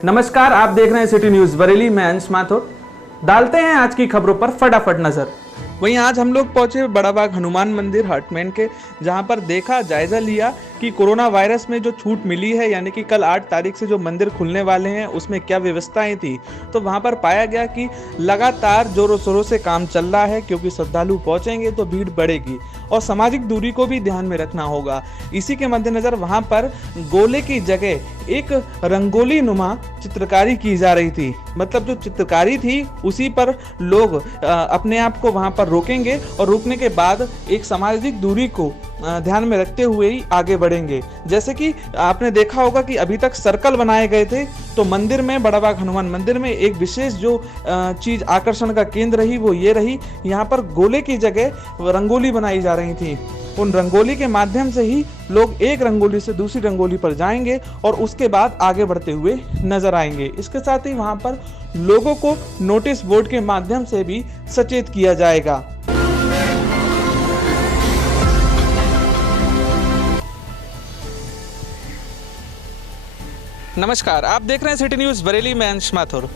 नमस्कार, आप देख रहे हैं सिटी न्यूज बरेली में। अंश माथुर। डालते हैं आज की खबरों पर फटाफट नजर। वहीं आज हम लोग पहुंचे बड़ा बाग हनुमान मंदिर हाटमैन के, जहां पर देखा, जायजा लिया कि कोरोना वायरस में जो छूट मिली है, यानी कि कल 8 तारीख से जो मंदिर खुलने वाले हैं उसमें क्या व्यवस्थाएं थी। तो वहां पर पाया गया कि लगातार जोरों शोरों से काम चल रहा है, क्योंकि श्रद्धालु पहुंचेंगे तो भीड़ बढ़ेगी और सामाजिक दूरी को भी ध्यान में रखना होगा। इसी के मद्देनजर वहां पर गोले की जगह एक रंगोली नुमा चित्रकारी की जा रही थी। मतलब जो चित्रकारी थी उसी पर लोग अपने आप को वहां पर रोकेंगे और रोकने के बाद एक सामाजिक दूरी को ध्यान में रखते हुए ही आगे बढ़ेंगे। जैसे कि आपने देखा होगा कि अभी तक सर्कल बनाए गए थे, तो मंदिर में, बड़ा बाग हनुमान मंदिर में एक विशेष जो चीज आकर्षण का केंद्र रही वो ये रही, यहाँ पर गोले की जगह रंगोली बनाई जा रही थी। उन रंगोली के माध्यम से ही लोग एक रंगोली से दूसरी रंगोली पर जाएंगे और उसके बाद आगे बढ़ते हुए नजर आएंगे। इसके साथ ही वहां पर लोगों को नोटिस बोर्ड के माध्यम से भी सचेत किया जाएगा। नमस्कार, आप देख रहे हैं सिटी न्यूज बरेली में। अंश माथुर।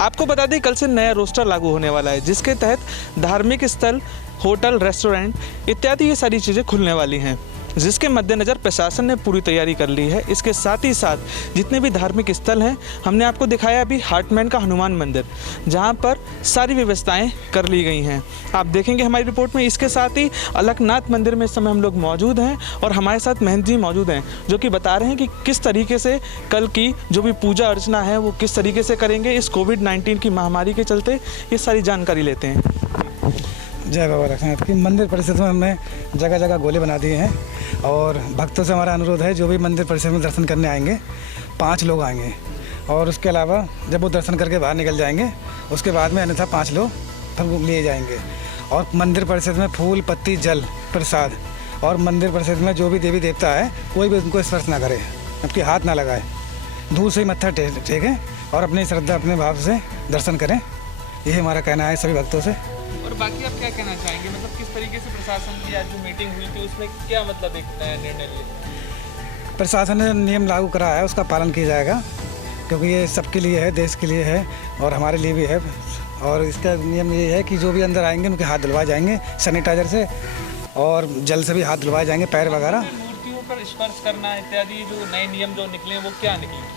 आपको बता दें, कल से नया रोस्टर लागू होने वाला है, जिसके तहत धार्मिक स्थल, होटल, रेस्टोरेंट इत्यादि ये सारी चीज़ें खुलने वाली हैं, जिसके मद्देनज़र प्रशासन ने पूरी तैयारी कर ली है। इसके साथ ही साथ जितने भी धार्मिक स्थल हैं, हमने आपको दिखाया अभी हाटमैन का हनुमान मंदिर, जहां पर सारी व्यवस्थाएं कर ली गई हैं। आप देखेंगे हमारी रिपोर्ट में। इसके साथ ही अलकनाथ मंदिर में इस समय हम लोग मौजूद हैं और हमारे साथ महंत जी मौजूद हैं, जो कि बता रहे हैं कि किस तरीके से कल की जो भी पूजा अर्चना है वो किस तरीके से करेंगे। इस कोविड-19 की महामारी के चलते ये सारी जानकारी लेते हैं। जय बाबा रखनाथ की। मंदिर परिसर में हमने जगह जगह गोले बना दिए हैं और भक्तों से हमारा अनुरोध है, जो भी मंदिर परिसर में दर्शन करने आएंगे 5 लोग आएंगे, और उसके अलावा जब वो दर्शन करके बाहर निकल जाएंगे उसके बाद में अन्यथा 5 लोग फिर लिए जाएंगे। और मंदिर परिसर में फूल, पत्ती, जल, प्रसाद, और मंदिर परिसर में जो भी देवी देवता है कोई भी उनको स्पर्श ना करे, जबकि हाथ ना लगाए, दूर से ही मत्था टेकें और अपनी श्रद्धा, अपने भाव से दर्शन करें। यही हमारा कहना है सभी भक्तों से। और बाकी आप क्या कहना चाहेंगे, मतलब किस तरीके से प्रशासन की आज जो मीटिंग हुई थी उसमें क्या मतलब एक नया निर्णय लिया? प्रशासन ने नियम लागू करा है, उसका पालन किया जाएगा, क्योंकि ये सबके लिए है, देश के लिए है और हमारे लिए भी है। और इसका नियम ये है कि जो भी अंदर आएंगे उनके हाथ धुलवाए जाएंगे सैनिटाइजर से, और जल से भी हाथ धुलवाए जाएंगे, पैर वगैरह। मूर्तियों पर स्पर्श करना इत्यादि जो नए नियम जो निकले वो क्या निकले?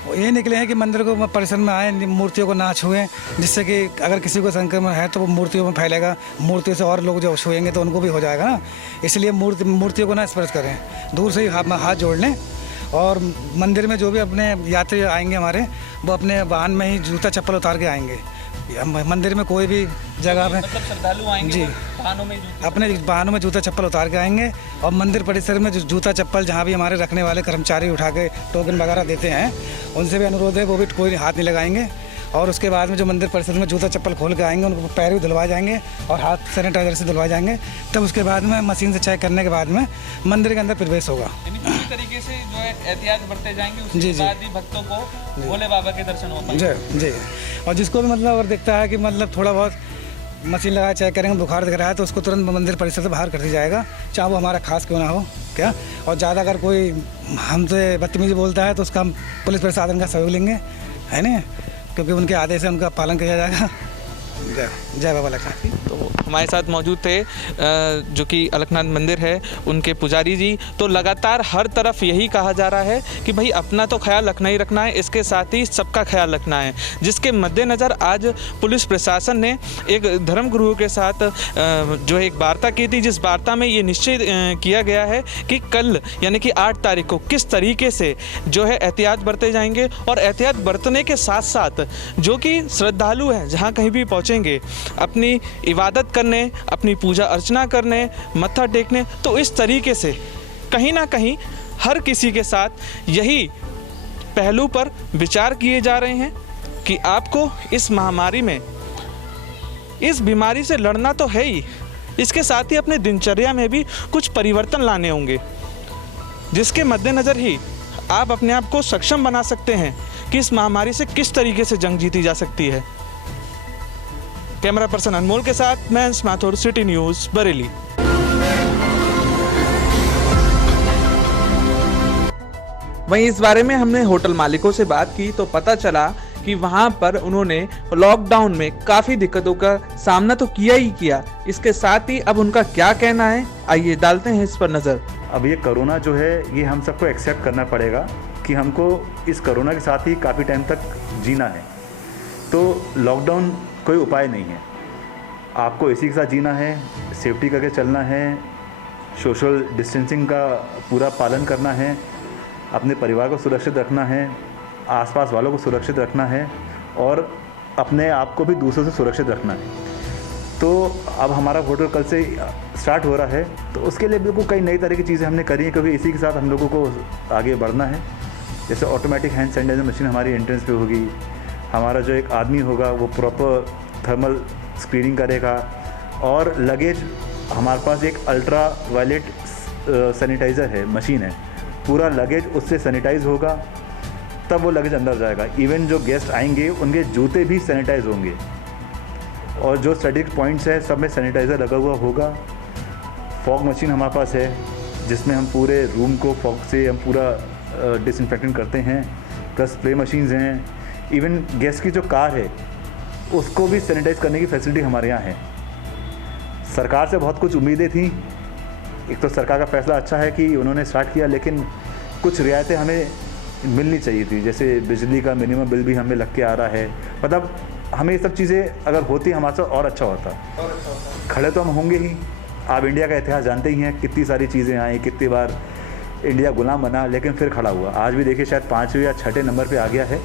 वो ये निकले हैं कि मंदिर को परिसर में आए, मूर्तियों को ना छुएं, जिससे कि अगर किसी को संक्रमण है तो वो मूर्तियों में फैलेगा, मूर्तियों से और लोग जो छुएंगे तो उनको भी हो जाएगा ना। इसलिए मूर्तियों को ना स्पर्श करें, दूर से ही हाथ जोड़ लें। और मंदिर में जो भी अपने यात्री आएंगे हमारे, वो अपने वाहन में ही जूता चप्पल उतार के आएंगे। मंदिर में कोई भी जगह में, मतलब श्रद्धालु आएंगे जी, अपने वाहनों में जूता चप्पल उतार के आएंगे। और मंदिर परिसर में जो जूता चप्पल जहाँ भी हमारे रखने वाले कर्मचारी उठा के टोकन वगैरह देते हैं, उनसे भी अनुरोध है वो भी कोई हाथ नहीं लगाएंगे। और उसके बाद में जो मंदिर परिसर में जूता चप्पल खोल के आएंगे उनको पैर भी धुलवाए जाएंगे और हाथ सैनिटाइजर से धुलवाए जाएंगे। तब उसके बाद में मशीन से चेक करने के बाद में मंदिर के अंदर प्रवेश होगा। पूरी तरीके से जो है एहतियात बरते जाएंगे, उसके बाद ही भक्तों को भोले बाबा के दर्शन हो पाएंगे। जी। और जिसको भी मतलब और देखता है कि मतलब थोड़ा बहुत मशीन लगा चेक करेंगे, बुखार दिख रहा है, तो उसको तुरंत मंदिर परिसर से बाहर कर दिया जाएगा, चाहे वो हमारा खास क्यों ना हो क्या। और ज़्यादा अगर कोई हमसे बदतमीजी बोलता है तो उसका हम पुलिस प्रशासन का सहयोग लेंगे, है ना, क्योंकि उनके आदेश से उनका पालन किया जाएगा। जय बाबा अलकनाथ। तो हमारे साथ मौजूद थे जो कि अलकनाथ मंदिर है, उनके पुजारी जी। तो लगातार हर तरफ यही कहा जा रहा है कि भाई अपना तो ख्याल रखना ही रखना है, इसके साथ ही सबका ख्याल रखना है, जिसके मद्देनज़र आज पुलिस प्रशासन ने एक धर्मगुरुओं के साथ जो एक वार्ता की थी, जिस वार्ता में ये निश्चय किया गया है कि कल यानी कि 8 तारीख को किस तरीके से जो है एहतियात बरते जाएंगे। और एहतियात बरतने के साथ साथ जो कि श्रद्धालु हैं जहाँ कहीं भी पहुँचेंगे अपनी इबादत करने, अपनी पूजा अर्चना करने, मत्था टेकने, तो इस तरीके से कहीं ना कहीं हर किसी के साथ यही पहलू पर विचार किए जा रहे हैं कि आपको इस महामारी में, इस बीमारी से लड़ना तो है ही, इसके साथ ही अपने दिनचर्या में भी कुछ परिवर्तन लाने होंगे, जिसके मद्देनज़र ही आप अपने आप को सक्षम बना सकते हैं कि इस महामारी से किस तरीके से जंग जीती जा सकती है। कैमरा पर्सन अनमोल के साथ मैं अंश माथुर, सिटी न्यूज़ बरेली। वहीं इस बारे में हमने होटल मालिकों से बात की तो पता चला कि वहां पर उन्होंने लॉकडाउन में काफी दिक्कतों का सामना तो किया ही किया, इसके साथ ही अब उनका क्या कहना है, आइए डालते हैं इस पर नजर। अब ये कोरोना जो है ये हम सबको एक्सेप्ट करना पड़ेगा कि हमको इस कोरोना के साथ ही काफ़ी टाइम तक जीना है। तो लॉकडाउन कोई उपाय नहीं है, आपको इसी के साथ जीना है, सेफ्टी करके चलना है, सोशल डिस्टेंसिंग का पूरा पालन करना है, अपने परिवार को सुरक्षित रखना है, आसपास वालों को सुरक्षित रखना है और अपने आप को भी दूसरों से सुरक्षित रखना है। तो अब हमारा होटल कल से स्टार्ट हो रहा है, तो उसके लिए बिल्कुल कई नई तरह की चीज़ें हमने करी हैं, क्योंकि इसी के साथ हम लोगों को आगे बढ़ना है। जैसे ऑटोमेटिक हैंड सैनिटाइजर मशीन हमारी एंट्रेंस पे होगी, हमारा जो एक आदमी होगा वो प्रॉपर थर्मल स्क्रीनिंग करेगा और लगेज हमारे पास एक अल्ट्रा वायलेट सैनिटाइज़र है, मशीन है, पूरा लगेज उससे सैनिटाइज होगा, तब वो लगेज अंदर जाएगा। इवन जो गेस्ट आएंगे उनके जूते भी सैनिटाइज होंगे और जो स्ट्रेटेजिक पॉइंट्स है सब में सैनिटाइज़र लगा हुआ होगा। फॉग मशीन हमारे पास है जिसमें हम पूरे रूम को फॉग से हम पूरा डिसइंफेक्टेंट करते हैं, प्लस स्प्रे मशीन्स हैं। इवन गेस्ट की जो कार है उसको भी सैनिटाइज करने की फैसिलिटी हमारे यहाँ है। सरकार से बहुत कुछ उम्मीदें थी, एक तो सरकार का फैसला अच्छा है कि उन्होंने स्टार्ट किया, लेकिन कुछ रियायतें हमें मिलनी चाहिए थी, जैसे बिजली का मिनिमम बिल भी हमें लग के आ रहा है। मतलब हमें ये सब चीज़ें अगर होती हमारे साथ और अच्छा होता। खड़े तो हम होंगे ही, आप इंडिया का इतिहास जानते ही हैं, कितनी सारी चीज़ें आई, कितनी बार इंडिया गुलाम बना लेकिन फिर खड़ा हुआ। आज भी देखिए शायद 5वें या 6ठे नंबर पे आ गया है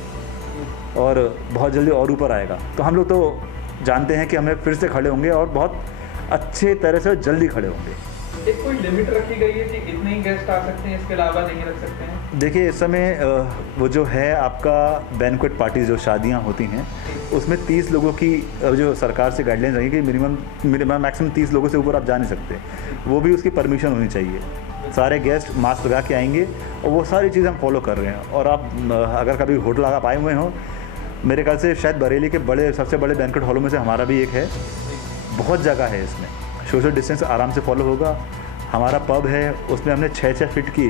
और बहुत जल्दी और ऊपर आएगा। तो हम लोग तो जानते हैं कि हमें फिर से खड़े होंगे और बहुत अच्छे तरह से जल्दी खड़े होंगे। एक कोई लिमिट रखी गई है कि इतने ही गेस्ट आ सकते हैं, इसके अलावा नहीं रख सकते हैं? देखिए इस समय वो जो है आपका बैंक्वेट पार्टी जो शादियां होती हैं उसमें 30 लोगों की जो सरकार से गाइडलाइंस रही कि मिनिमम मैक्सिमम 30 लोगों से ऊपर आप जा नहीं सकते, वो भी उसकी परमिशन होनी चाहिए। सारे गेस्ट मास्क लगा के आएंगे और वो सारी चीज़ें हम फॉलो कर रहे हैं। और आप अगर कभी होटल आप आए हुए हों, मेरे ख्याल से शायद बरेली के सबसे बड़े बैंक्वेट हॉलों में से हमारा भी एक है। बहुत जगह है इसमें, सोशल डिस्टेंस आराम से फॉलो होगा। हमारा पब है उसमें हमने 6-6 फीट की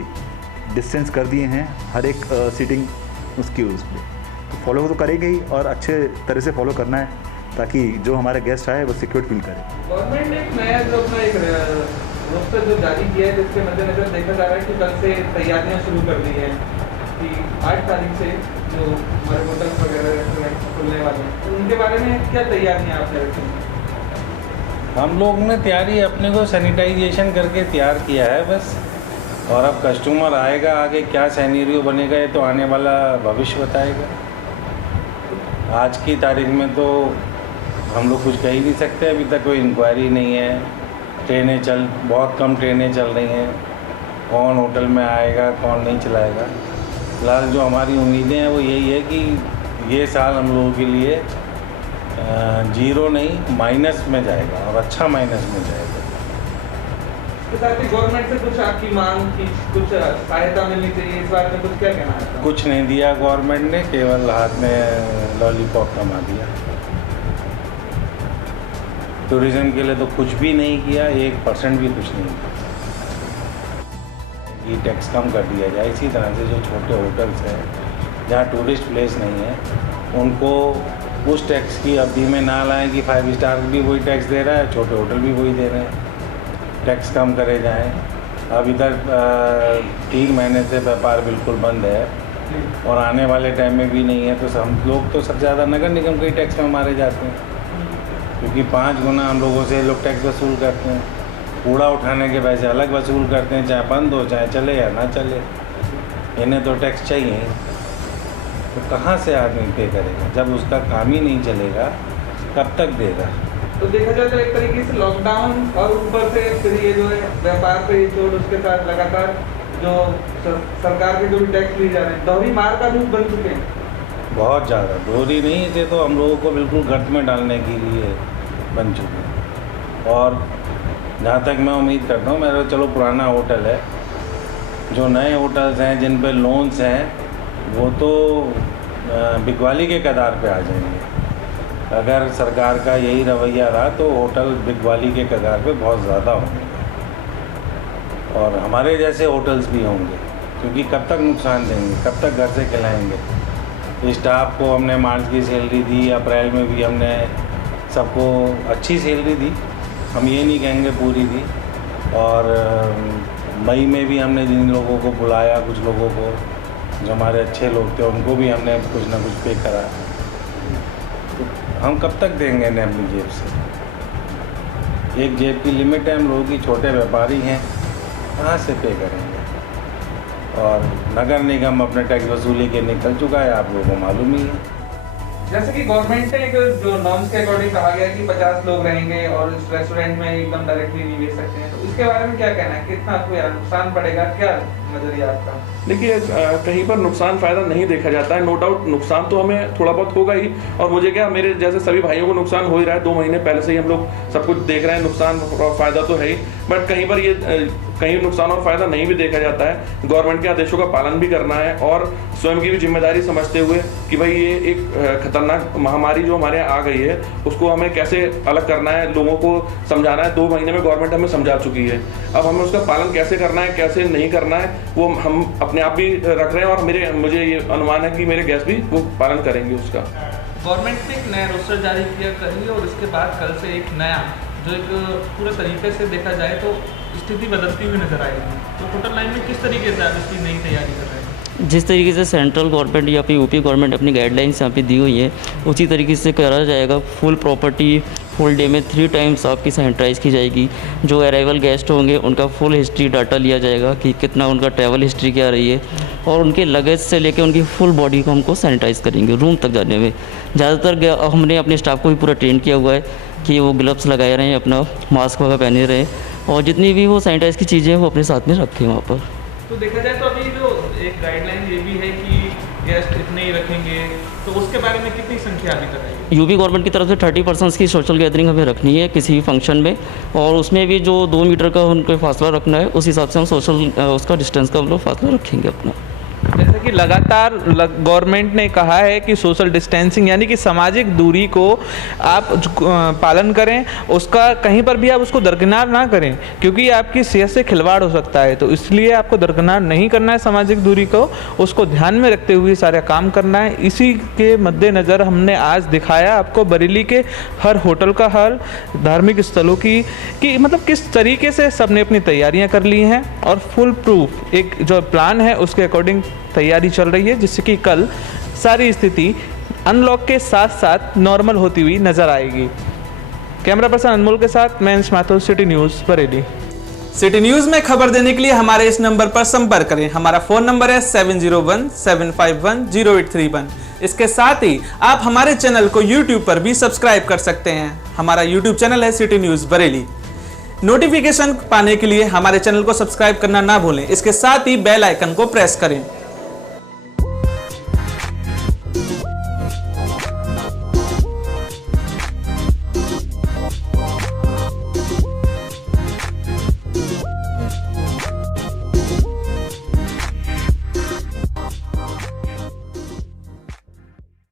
डिस्टेंस कर दिए हैं हर एक सीटिंग उसकी उसमें, तो फॉलो तो करेंगे ही और अच्छे तरह से फॉलो करना है ताकि जो हमारे गेस्ट आए वो सिक्योर फील करें। गवर्नमेंट ने एक नया जो अपना एक रोस्टर जो जारी किया है जिसके मद्देनजर देखा जा रहा है कि कल से तैयारियां शुरू कर दी हैं कि 8 तारीख से जो हमारे होटल वगैरह रेस्टोरेंट खुलने वाले हैं, उनके बारे में क्या तैयारियां आपने रखी हैं? हम लोग ने तैयारी अपने को सैनिटाइजेशन करके तैयार किया है बस, और अब कस्टमर आएगा, आगे क्या सिनेरियो बनेगा ये तो आने वाला भविष्य बताएगा। आज की तारीख में तो हम लोग कुछ कह ही नहीं सकते, अभी तक कोई इंक्वायरी नहीं है। बहुत कम ट्रेनें चल रही हैं, कौन होटल में आएगा कौन नहीं चलाएगा। फिलहाल जो हमारी उम्मीदें हैं वो यही है कि ये साल हम लोगों के लिए 0 नहीं माइनस में जाएगा और अच्छा माइनस में जाएगा। इसके साथ ही गवर्नमेंट से कुछ आपकी मांग की कुछ सहायता मिलनी चाहिए, इस बारे में कुछ क्या कहना है? कुछ नहीं दिया गवर्नमेंट ने, केवल हाथ में लॉलीपॉप थमा दिया। टूरिज्म के लिए तो कुछ भी नहीं किया, 1% भी कुछ नहीं किया। ये टैक्स कम कर दिया जाए, इसी तरह से जो छोटे होटल्स हैं जहाँ टूरिस्ट प्लेस नहीं है उनको उस टैक्स की अवधि में ना लाएं कि 5 स्टार भी वही टैक्स दे रहा है, छोटे होटल भी वही दे रहे हैं। टैक्स कम करे जाएं। अब इधर 3 महीने से व्यापार बिल्कुल बंद है और आने वाले टाइम में भी नहीं है, तो हम लोग तो सबसे ज़्यादा नगर निगम के टैक्स में मारे जाते हैं, क्योंकि 5 गुना हम लोगों से लोग टैक्स वसूल करते हैं। कूड़ा उठाने के पैसे अलग वसूल करते हैं, चाहे बंद हो चाहे चले या ना चले, इन्हें तो टैक्स चाहिए ही। तो कहाँ से आदमी पे करेगा जब उसका काम ही नहीं चलेगा, कब तक देगा? तो देखा जाए तो एक तरीके से लॉकडाउन और ऊपर से फिर ये जो है व्यापार पे चोट, उसके साथ लगातार जो सरकार के जो भी टैक्स लिए जा रहे हैं, दोहरी मार का रूप बन चुके हैं। बहुत ज़्यादा दोहरी नहीं थे तो हम लोगों को बिल्कुल गर्त में डालने के लिए बन चुके हैं। और जहाँ तक मैं उम्मीद करता हूँ, मेरा चलो पुराना होटल है, जो नए होटल्स हैं जिन पे लोन्स हैं वो तो बिकवाली के कगार पे आ जाएंगे। अगर सरकार का यही रवैया रहा तो होटल बिकवाली के कगार पे बहुत ज़्यादा होंगे और हमारे जैसे होटल्स भी होंगे क्योंकि कब तक नुकसान देंगे, कब तक घर से खिलाएंगे। स्टाफ को हमने मार्च की सैलरी दी, अप्रैल में भी हमने सबको अच्छी सैलरी दी, हम ये नहीं कहेंगे पूरी दी। और मई में भी हमने जिन लोगों को बुलाया, कुछ लोगों को जो हमारे अच्छे लोग थे उनको भी हमने कुछ ना कुछ पे करा। तो हम कब तक देंगे इन्हें अपनी जेब से? एक जेब की लिमिट है, हम लोगों की छोटे व्यापारी हैं, कहाँ से पे करेंगे? और नगर निगम अपने टैक्स वसूली के निकल चुका है, आप लोगों को मालूम ही है। जैसे कि गवर्नमेंट ने एक जो नॉर्म्स के अकॉर्डिंग कहा गया कि 50 लोग रहेंगे और इस रेस्टोरेंट में एकदम डायरेक्टली नहीं बेच सकते हैं, तो इसके बारे में क्या कहना है? कितना कोई नुकसान पड़ेगा, क्या नजरिया आपका? देखिए, कहीं पर नुकसान फ़ायदा नहीं देखा जाता है। नो डाउट नुकसान तो हमें थोड़ा बहुत होगा ही, और मुझे क्या, मेरे जैसे सभी भाइयों को नुकसान हो ही रहा है। 2 महीने पहले से ही हम लोग सब कुछ देख रहे हैं, नुकसान और फ़ायदा तो है ही, बट कहीं पर ये कहीं नुकसान और फ़ायदा नहीं भी देखा जाता है। गवर्नमेंट के आदेशों का पालन भी करना है और स्वयं की भी जिम्मेदारी समझते हुए कि भाई ये एक खतरनाक महामारी जो हमारे यहाँ आ गई है, उसको हमें कैसे अलग करना है, लोगों को समझाना है। 2 महीने में गवर्नमेंट हमें समझा चुकी है, अब हमें उसका पालन कैसे करना है, कैसे नहीं करना है, वो हम अपने आप भी रख रहे हैं, और मुझे ये अनुमान है कि मेरे गेस्ट भी वो पालन करेंगे उसका। गवर्नमेंट ने एक नया रोस्टर जारी किया करेंगे और उसके बाद कल से एक नया, जो एक पूरे तरीके से देखा जाए तो स्थिति बदलती हुई नजर आएगी। तो होटल लाइन में किस तरीके से आप इसकी नई तैयारी कर रहे हैं? जिस तरीके से सेंट्रल गवर्नमेंट या फिर यूपी गवर्नमेंट अपनी गाइडलाइंस यहाँ पे दी हुई है, उसी तरीके से करा जाएगा। फुल प्रॉपर्टी फुल डे में 3 टाइम्स आपकी सैनिटाइज़ की जाएगी। जो अराइवल गेस्ट होंगे उनका फुल हिस्ट्री डाटा लिया जाएगा कि कितना उनका ट्रैवल हिस्ट्री क्या रही है, और उनके लगेज से लेकर उनकी फुल बॉडी को हमको सैनिटाइज़ करेंगे रूम तक जाने में। ज़्यादातर हमने अपने स्टाफ को भी पूरा ट्रेन किया हुआ है कि वो ग्लव्स लगाए रहें, अपना मास्क वगैरह पहने रहें, और जितनी भी वो सैनिटाइज़ की चीज़ें वो अपने साथ में रखें वहाँ पर। तो देखा जाए तो अभी जो एक गाइडलाइन ये भी है कि गेस्ट इतने ही रखेंगे, तो उसके बारे में कितनी संख्या अभी तक आई? यूपी गवर्नमेंट की तरफ से 30% की सोशल गैदरिंग हमें रखनी है किसी भी फंक्शन में, और उसमें भी जो 2 मीटर का उनको फासला रखना है, उस हिसाब से हम सोशल उसका डिस्टेंस का हम लोग फासला रखेंगे अपना। जैसे कि लगातार गवर्नमेंट ने कहा है कि सोशल डिस्टेंसिंग यानी कि सामाजिक दूरी को आप पालन करें, उसका कहीं पर भी आप उसको दरकिनार ना करें, क्योंकि आपकी सेहत से खिलवाड़ हो सकता है। तो इसलिए आपको दरकिनार नहीं करना है सामाजिक दूरी को, उसको ध्यान में रखते हुए सारा काम करना है। इसी के मद्देनज़र हमने आज दिखाया आपको बरेली के हर होटल का हाल, धार्मिक स्थलों की कि मतलब किस तरीके से सबने अपनी तैयारियां कर ली हैं, और फुल प्रूफ एक जो प्लान है उसके अकॉर्डिंग तैयारी चल रही है, जिससे कि कल सारी स्थिति अनलॉक के साथ साथ नॉर्मल होती हुई नजर आएगी। कैमरा पर्सन अनमोल के साथ मैं अंश Mathur, city news Bareilly. City news में खबर देने के लिए हमारे इस नंबर पर संपर्क करें। हमारा फ़ोन नंबर है 7017510831। इसके साथ ही आप हमारे चैनल को यूट्यूब पर भी सब्सक्राइब कर सकते हैं। हमारा यूट्यूब चैनल है सिटी न्यूज़ बरेली। नोटिफिकेशन पाने के लिए हमारे चैनल को सब्सक्राइब करना ना भूलें। इसके साथ ही बेल आइकन को प्रेस करें।